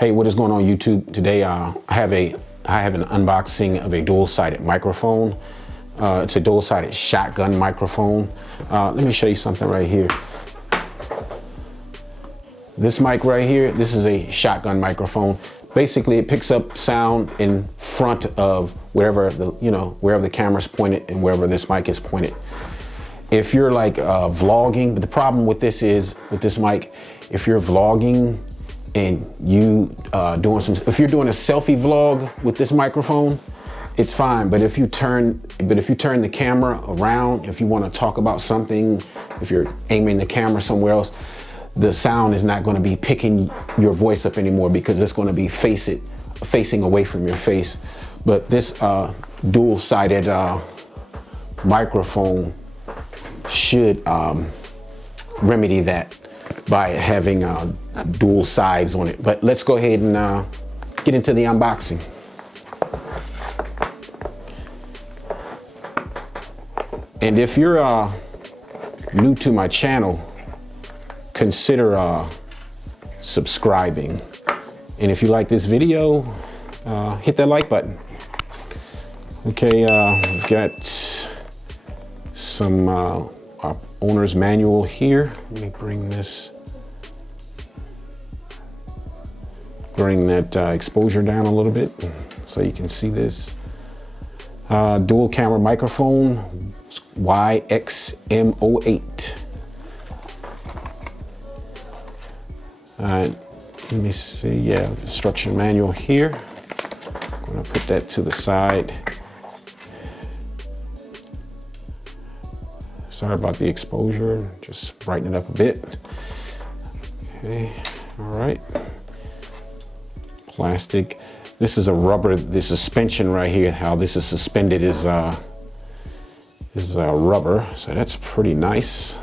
Hey, what is going on YouTube? Today I have an unboxing of a dual-sided microphone. It's a dual-sided shotgun microphone. Let me show you something right here. This mic right here, this is a shotgun microphone. Basically, it picks up sound in front of wherever the camera's pointed and wherever this mic is pointed. If you're like vlogging, but the problem with this is, with this mic, if you're vlogging and you if you're doing a selfie vlog with this microphone, it's fine. But if you turn the camera around, if you want to talk about something, if you're aiming the camera somewhere else, the sound is not going to be picking your voice up anymore because it's going to be facing away from your face. But this dual-sided microphone should remedy that by having dual sides on it. But let's go ahead and get into the unboxing. And if you're new to my channel, consider subscribing. And if you like this video, hit that like button. Okay, we've got some owner's manual here. Let me bring that exposure down a little bit so you can see this. Dual camera microphone, YXM08. Let me see, yeah, instruction manual here. I'm gonna put that to the side. Sorry about the exposure, just brighten it up a bit. Okay, all right. Plastic. This is a rubber, the suspension right here, how this is suspended is rubber, so that's pretty nice.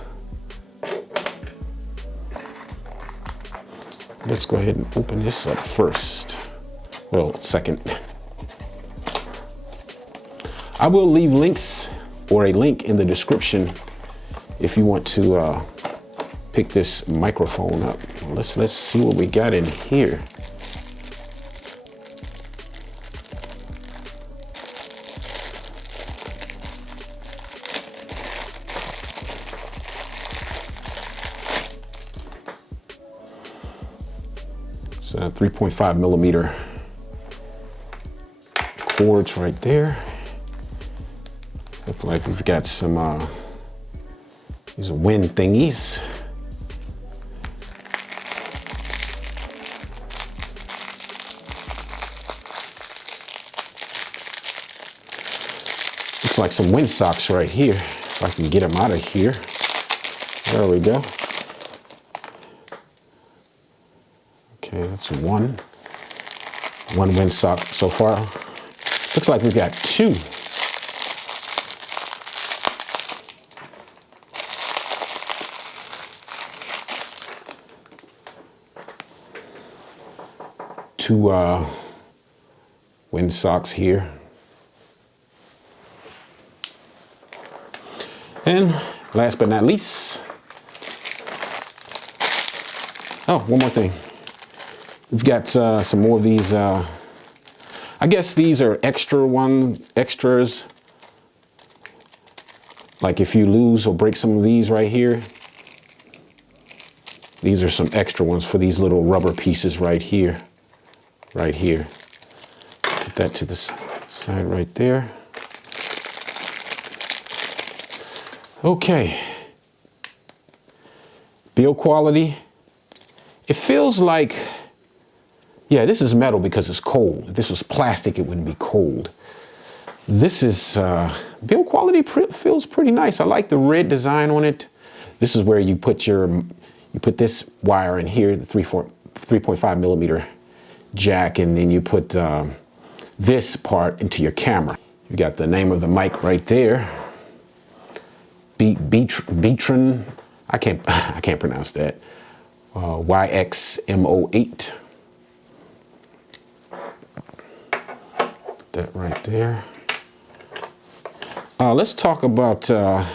Let's go ahead and open this up first. Well, second. I will leave links or a link in the description if you want to pick this microphone up. Let's see what we got in here. It's 3.5 millimeter cords right there. Look like we've got some these wind thingies. Looks like some wind socks right here. If I can get them out of here. There we go. Okay, that's one wind sock so far. Looks like we've got two. Two wind socks here. And last but not least, oh, one more thing. We've got some more of these, I guess these are extras. Like if you lose or break some of these right here, these are some extra ones for these little rubber pieces right here. Right here. Put that to the side right there. Okay. Build quality. It feels like, yeah, this is metal because it's cold. If this was plastic, it wouldn't be cold. This is, build quality feels pretty nice. I like the red design on it. This is where you put this wire in here, the 3.5 millimeter jack, and then you put this part into your camera. You got the name of the mic right there. Z-V-E10. I can't pronounce that. YXM08. Put that right there. Let's talk about the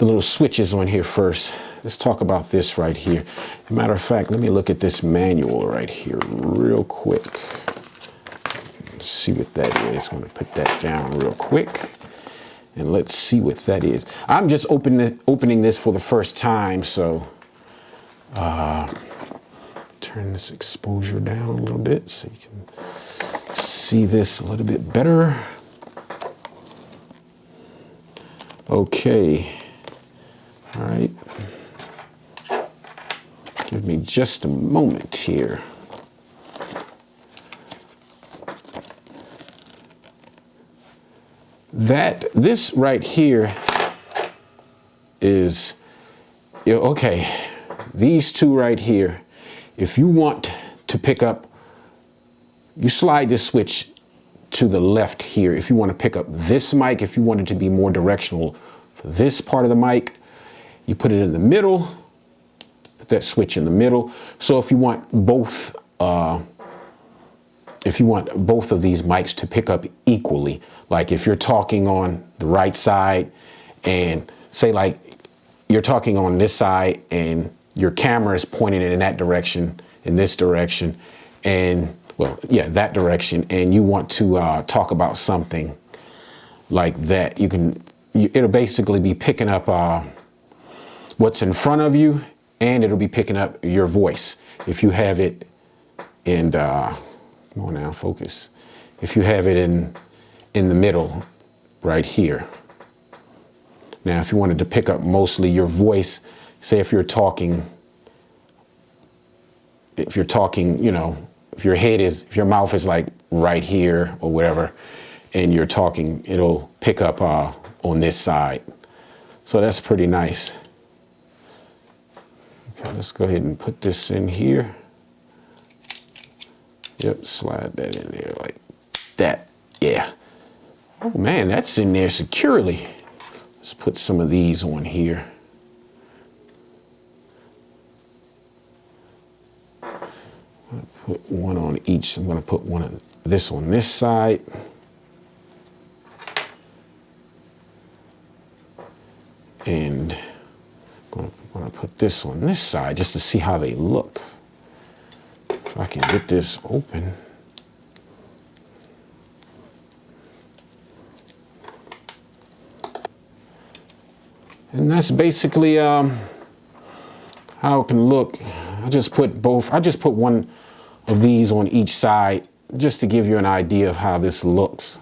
little switches on here first. let's talk about this right here. As a matter of fact, let me look at this manual right here real quick. Let's see what that is. I'm gonna put that down real quick. And let's see what that is. I'm just opening this for the first time, so turn this exposure down a little bit so you can see this a little bit better. Okay, all right. Give me just a moment here. This right here is, okay, these two right here, if you want to pick up, you slide this switch to the left here. If you want to pick up this mic, if you want it to be more directional for this part of the mic, you put it in the middle, put that switch in the middle. So if you want both of these mics to pick up equally, like if you're talking on the right side and say like you're talking on this side and your camera is pointing in that direction, in this direction, and well, yeah, that direction, and you want to talk about something like that, it'll basically be picking up what's in front of you, and it'll be picking up your voice. If you have it in, come on now, focus. If you have it in the middle, right here. Now, if you wanted to pick up mostly your voice, say if you're talking, you know, if your mouth is like right here or whatever, and you're talking, it'll pick up on this side. So that's pretty nice. Okay, let's go ahead and put this in here. Yep, slide that in there like that. Yeah. Oh man, that's in there securely. Let's put some of these on here. Put one on each. I'm going to put one of this on this side. And I'm going to put this on this side just to see how they look. If I can get this open. And that's basically how it can look. I just put one of these on each side just to give you an idea of how this looks.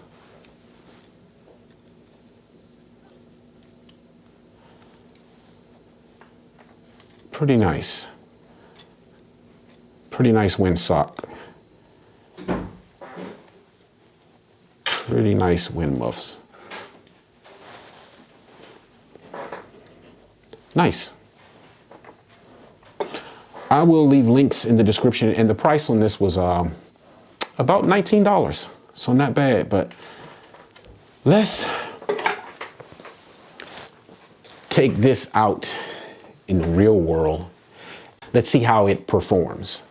Pretty nice. Pretty nice windsock. Pretty nice wind muffs. Nice. I will leave links in the description, and the price on this was about $19, so not bad. But let's take this out in the real world. Let's see how it performs.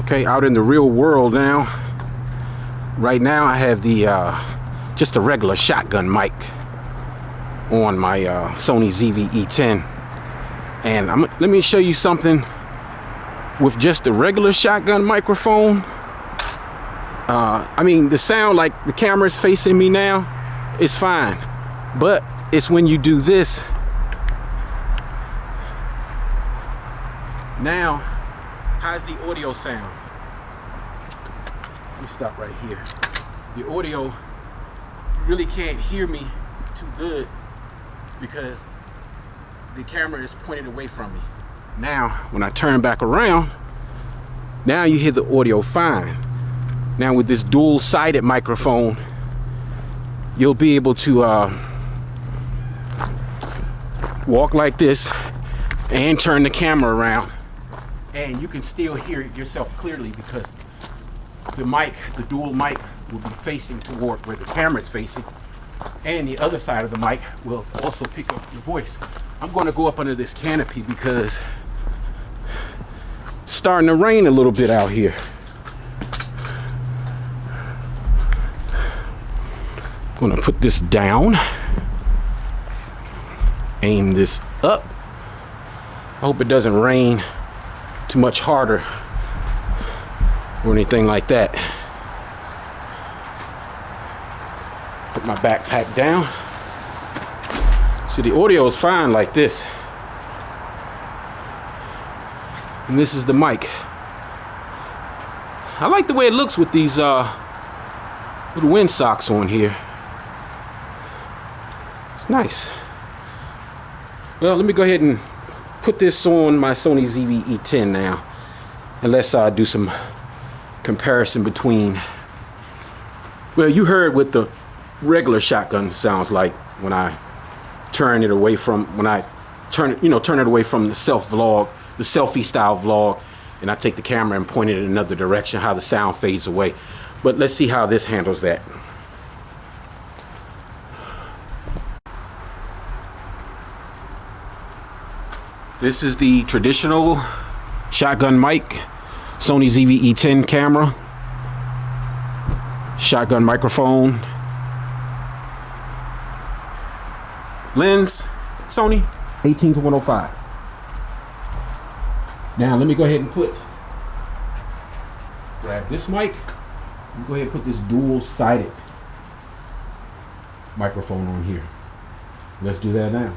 Okay, out in the real world now. Right now I have the just a regular shotgun mic on my Sony ZV-E10, and let me show you something with just a regular shotgun microphone. I mean, the sound, like the camera is facing me now, is fine, but it's when you do this. Now, how's the audio sound? Let me stop right here. The audio, you really can't hear me too good because the camera is pointed away from me. Now, when I turn back around, now you hear the audio fine. Now with this dual-sided microphone, you'll be able to walk like this and turn the camera around, and you can still hear yourself clearly because the dual mic will be facing toward where the camera is facing, and the other side of the mic will also pick up your voice. I'm going to go up under this canopy because it's starting to rain a little bit out here. I'm going to put this down. aim this up. I hope it doesn't rain too much harder or anything like that. Put my backpack down. See, the audio is fine like this. And this is the mic. I like the way it looks with these little wind socks on here. It's nice. Well, let me go ahead and put this on my Sony ZV-E10 now, and let's do some comparison between. Well, you heard what the regular shotgun sounds like when I turn it away from turn it away from the selfie style vlog, and I take the camera and point it in another direction, how the sound fades away. But let's see how this handles that. This is the traditional shotgun mic, Sony ZV-E10 camera, shotgun microphone, lens, Sony 18-105. Now let me go ahead and grab this mic. Let me go ahead and put this dual-sided microphone on here. Let's do that now.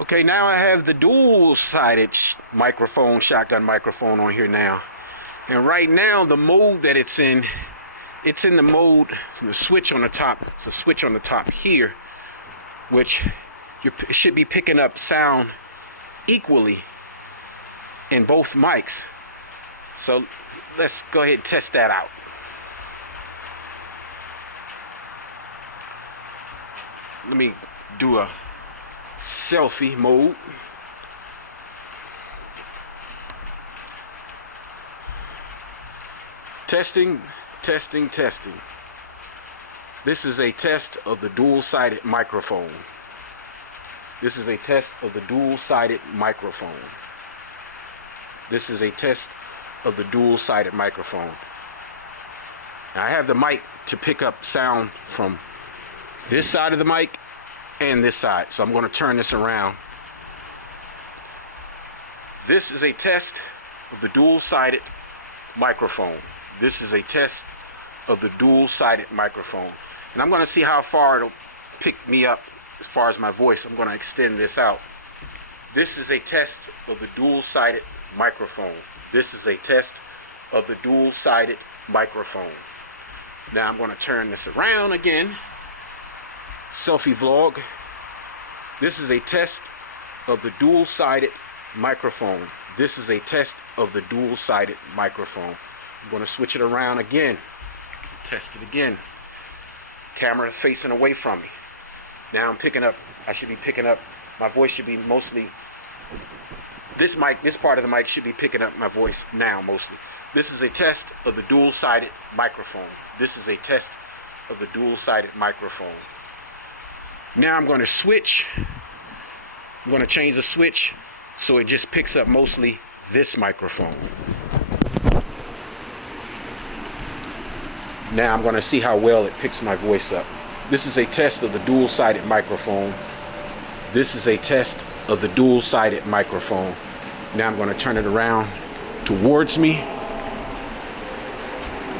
Okay, now I have the dual-sided microphone, shotgun microphone on here now. And right now, the mode that it's in the mode from the switch on the top. It's a switch on the top here, which you should be picking up sound equally in both mics. So let's go ahead and test that out. Let me do a selfie mode. Testing, testing, testing. This is a test of the dual-sided microphone. This is a test of the dual-sided microphone. This is a test of the dual-sided microphone. Now I have the mic to pick up sound from this side of the mic and this side. So I'm going to turn this around. This is a test of the dual-sided microphone. This is a test of the dual-sided microphone. And I'm going to see how far it'll pick me up as far as my voice. I'm going to extend this out. This is a test of the dual-sided microphone. This is a test of the dual-sided microphone. Now I'm going to turn this around again. Selfie vlog. This is a test of the dual-sided microphone. This is a test of the dual-sided microphone. I'm going to switch it around again. Test it again. Camera facing away from me. Now I'm picking up, I should be picking up, my voice should be mostly, this part of the mic should be picking up my voice now mostly. This is a test of the dual-sided microphone. This is a test of the dual-sided microphone. Now I'm going to switch. I'm going to change the switch so it just picks up mostly this microphone. Now I'm going to see how well it picks my voice up. This is a test of the dual-sided microphone. This is a test of the dual-sided microphone. Now I'm going to turn it around towards me.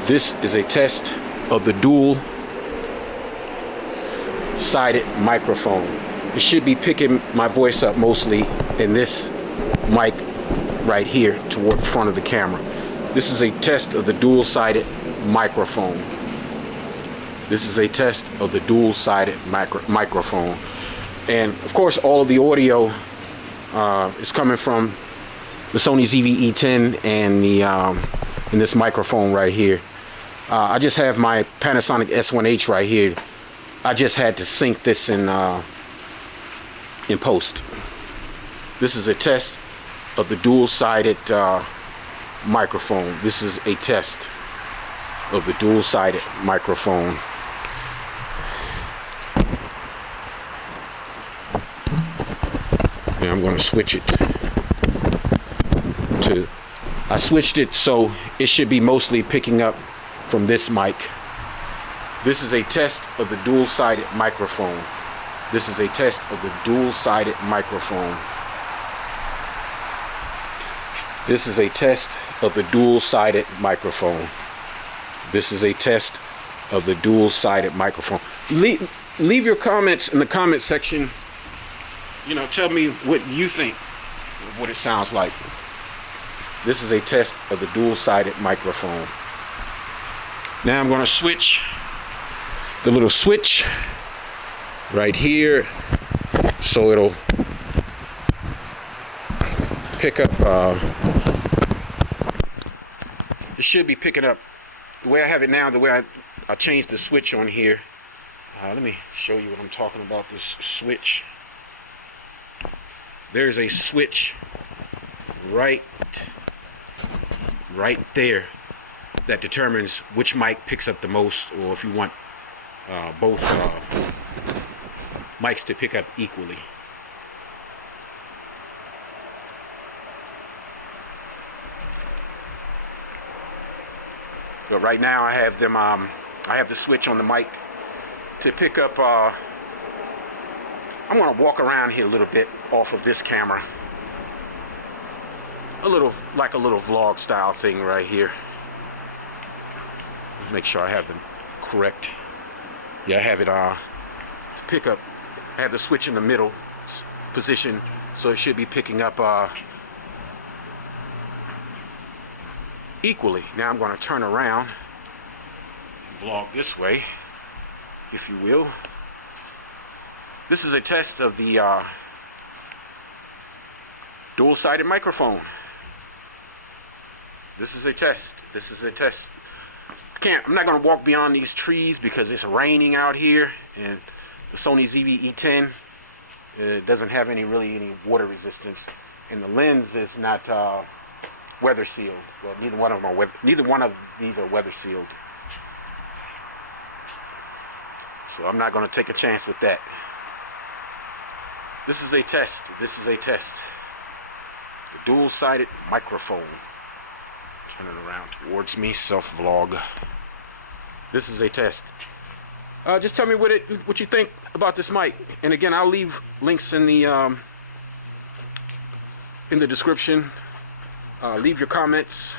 This is a test of the dual-sided microphone. It should be picking my voice up mostly in this mic right here toward the front of the camera. This is a test of the dual-sided microphone. This is a test of the dual-sided microphone. And of course all of the audio is coming from the Sony ZV-E10 and this microphone right here. I just have my Panasonic S1H right here. I just had to sync this in post. This is a test of the dual-sided microphone. This is a test of the dual-sided microphone. Now I'm going to switch it to, I switched it so it should be mostly picking up from this mic. This is a test of the dual-sided microphone. This is a test of the dual-sided microphone. This is a test of the dual-sided microphone. This is a test of the dual-sided microphone. Leave your comments in the comment section. You know, tell me what you think of what it sounds like. This is a test of the dual-sided microphone. Now I'm going to switch the little switch right here so it'll pick up. It should be picking up the way I have it now, the way I changed the switch on here. Let me show you what I'm talking about, this switch. There's a switch right there that determines which mic picks up the most, or if you want both mics to pick up equally. But right now I have them. I have the switch on the mic to pick up. I'm going to walk around here a little bit off of this camera. Like a little vlog style thing right here. Make sure I have them correct. Yeah, I have it to pick up. I have the switch in the middle position, so it should be picking up equally. Now I'm going to turn around and vlog this way, if you will. This is a test of the dual-sided microphone. This is a test. This is a test. I'm not going to walk beyond these trees because it's raining out here, and the Sony ZV-E10 doesn't have any water resistance, and the lens is not weather sealed. Well, neither one of these are weather sealed, so I'm not going to take a chance with that. This is a test. This is a test. The dual-sided microphone. Turn it around towards me. Self-vlog. This is a test. Just tell me what you think about this mic. And again, I'll leave links in the description. Leave your comments.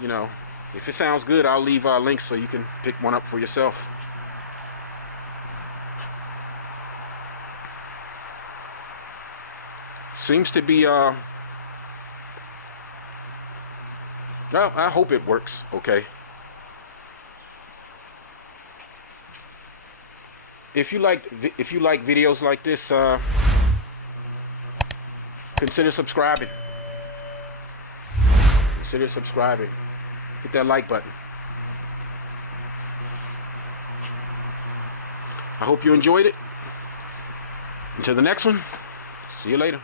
You know, if it sounds good, I'll leave links so you can pick one up for yourself. Seems to be well, I hope it works okay. If you like videos like this, consider subscribing. Consider subscribing. Hit that like button. I hope you enjoyed it. Until the next one, see you later.